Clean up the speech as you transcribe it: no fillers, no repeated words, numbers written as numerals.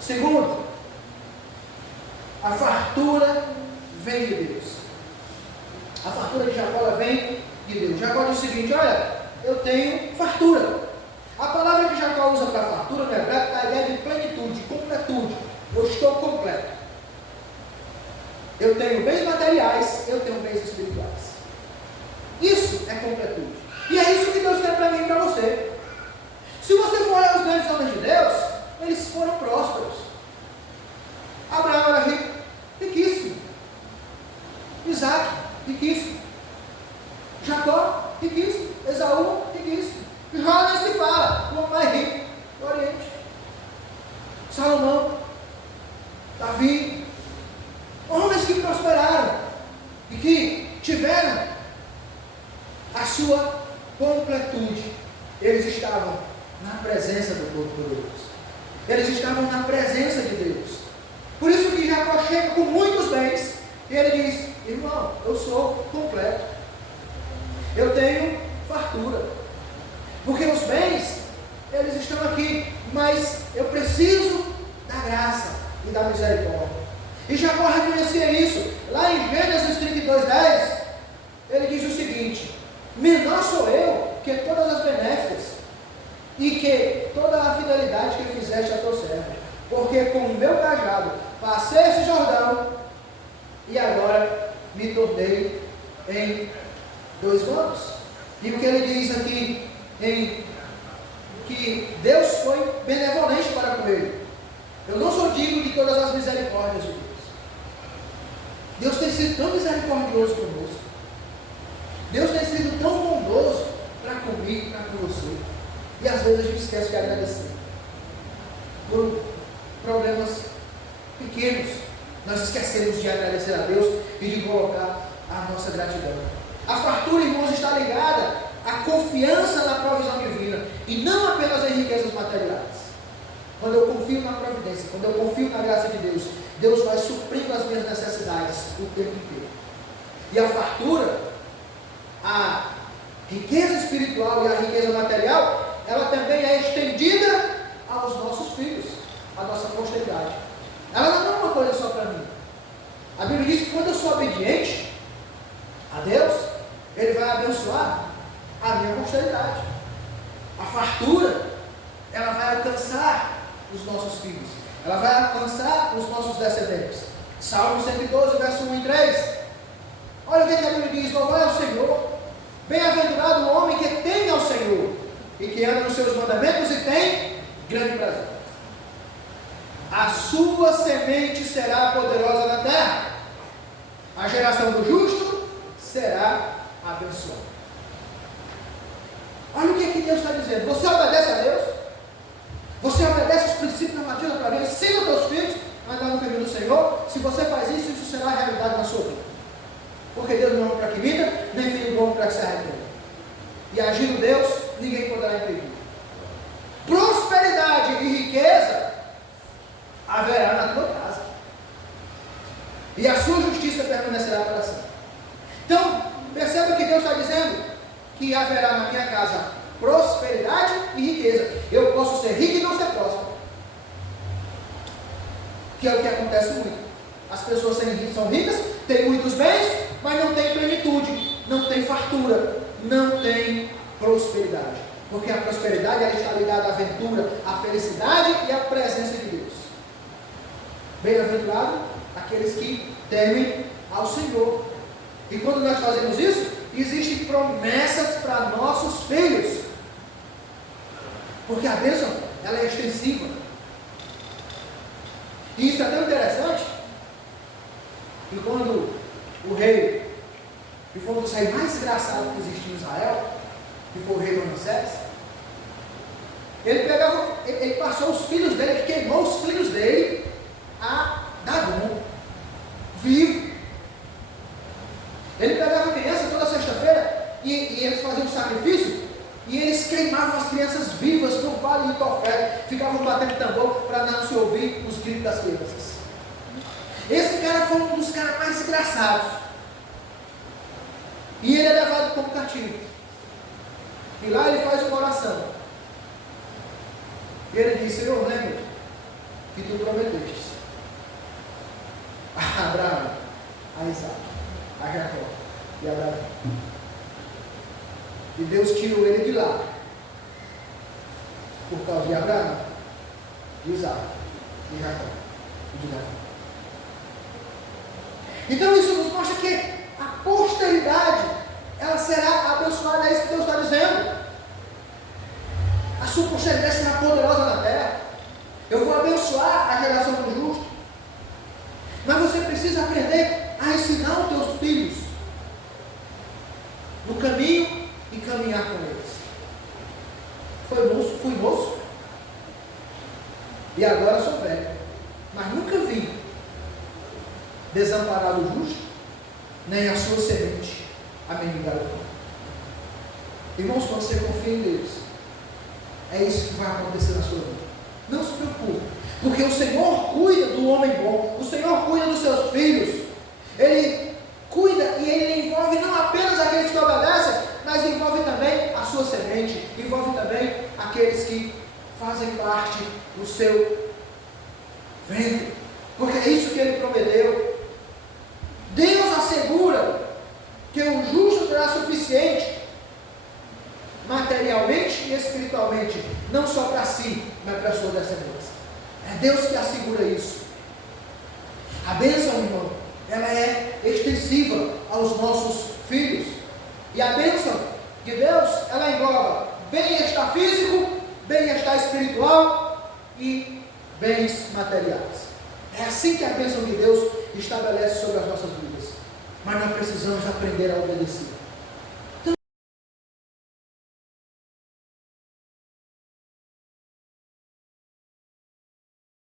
Segundo, a fartura vem de Deus. A fartura de Jacó, ela vem de Deus. Jacó diz o seguinte: olha, eu tenho fartura. A palavra que Jacó usa para fartura no hebraico dá a ideia de plenitude, completude. Eu estou completo. Eu tenho bens materiais, eu tenho bens espirituais. Isso é completude. E é isso que Deus quer para mim e para você. Se você for olhar os grandes homens de Deus, eles foram prósperos. Abraão era rico, riquíssimo. Isaac, riquíssimo. Jacó, riquíssimo. Esaú, riquíssimo. Jó nem se fala, o homem mais rico do Oriente. Salomão, Davi, homens que prosperaram e que tiveram a sua completude. Eles estavam na presença do Todo-Poderoso. Eles estavam na presença de Deus. Por isso que Jacó chega com muitos bens e ele diz: irmão, eu sou completo. Eu tenho fartura. Porque os bens, eles estão aqui, mas eu preciso da graça e da misericórdia. E Jacó reconhecia isso. Lá em Gênesis 32:10, ele diz o seguinte: menor sou eu que todas as benéficas e que toda a fidelidade que fizeste a teu servo, porque com o meu cajado passei esse Jordão e agora me tornei em 2 anos. E o que ele diz aqui, que Deus foi benevolente para com ele. Eu não sou digno de todas as misericórdias de Deus. Deus tem sido tão misericordioso conosco. Deus tem sido tão bondoso para comigo e para com você. E às vezes a gente esquece de agradecer. Por problemas pequenos, nós esquecemos de agradecer a Deus e de colocar a nossa gratidão. A fartura, irmãos, está ligada à confiança na provisão divina e não apenas em riquezas materiais. Quando eu confio na providência, quando eu confio na graça de Deus, Deus vai suprindo as minhas necessidades o tempo inteiro. E a fartura, a riqueza espiritual e a riqueza material, ela também é estendida aos nossos filhos, à nossa posteridade. Ela não é uma coisa só para mim. A Bíblia diz que quando eu sou obediente a Deus, Ele vai abençoar a minha posteridade. A fartura, ela vai alcançar os nossos filhos. Ela vai alcançar os nossos descendentes. Salmo 112, verso 1 e 3. Olha o que a Bíblia diz: louvai ao Senhor. Bem-aventurado o homem que teme ao Senhor e que anda nos seus mandamentos e tem grande prazer. A sua semente será poderosa na terra. A geração do justo será abençoada. Olha o que Deus está dizendo. Você obedece a Deus? Você obedece os princípios normativos da palavra? Ensina os teus filhos a andar no caminho do Senhor. Se você faz isso, isso será a realidade na sua vida. Porque Deus não é para que minta, nem filho bom para que se arrependa. E agindo Deus, ninguém poderá impedir. Prosperidade e riqueza haverá na tua casa. E a sua justiça permanecerá para sempre. Então, perceba que Deus está dizendo que haverá na minha casa prosperidade e riqueza. Eu posso ser rico e não ser próspero. Que é o que acontece muito. As pessoas são ricas, têm muitos bens, mas não têm plenitude, não têm fartura, não têm prosperidade. Porque a prosperidade ela está ligada à aventura, à felicidade e à presença de Deus. Bem-aventurado aqueles que temem ao Senhor. E quando nós fazemos isso, existem promessas para nossos filhos. Porque a bênção, ela é extensiva. E isso é tão interessante, que quando o rei, que foi um dos reis mais engraçados que existiu em Israel, que foi o rei Manassés, ele passou os filhos dele, ele queimou os filhos dele a Dagon, vivo. Ele pegava a criança toda sexta-feira e eles faziam um sacrifício e eles queimavam as crianças vivas no vale de Tofé, ficavam batendo tambor para não se ouvir os gritos das crianças. Esse cara foi um dos caras mais engraçados. E ele é levado como cativo. E lá ele faz uma oração. E ele diz: Senhor, lembra que tu prometeste a Abraão, a Isaac, a Jacó e a Davi. E Deus tirou ele de lá, por causa de Abraão, de Isaac, de Jacó e de Davi. Então isso nos mostra que a posteridade, ela será abençoada, é isso que Deus está dizendo. A sua posteridade será poderosa na terra. Eu vou abençoar a geração do justo. Mas você precisa aprender a ensinar os teus filhos no caminho e caminhar com eles. Fui moço e agora sou velho, mas nunca vi desamparado o justo, nem a sua semente a mendigar o pão. Irmãos, quando você confia em Deus, é isso que vai acontecer na sua vida. Não se preocupe, porque o Senhor cuida do homem bom, o Senhor cuida dos seus filhos. Ele cuida e Ele envolve não apenas aqueles que obedecem, mas envolve também a sua semente, envolve também aqueles que fazem parte do seu ventre, porque é isso que Ele prometeu. Deus assegura que o justo terá suficiente materialmente e espiritualmente, não só para si, mas para a sua descendência. É Deus que assegura isso. A bênção, irmão, ela é extensiva aos nossos filhos. E a bênção de Deus, ela engloba bem-estar físico, bem-estar espiritual e bens materiais. É assim que a bênção de Deus estabelece sobre as nossas vidas. Mas nós precisamos aprender a obedecer.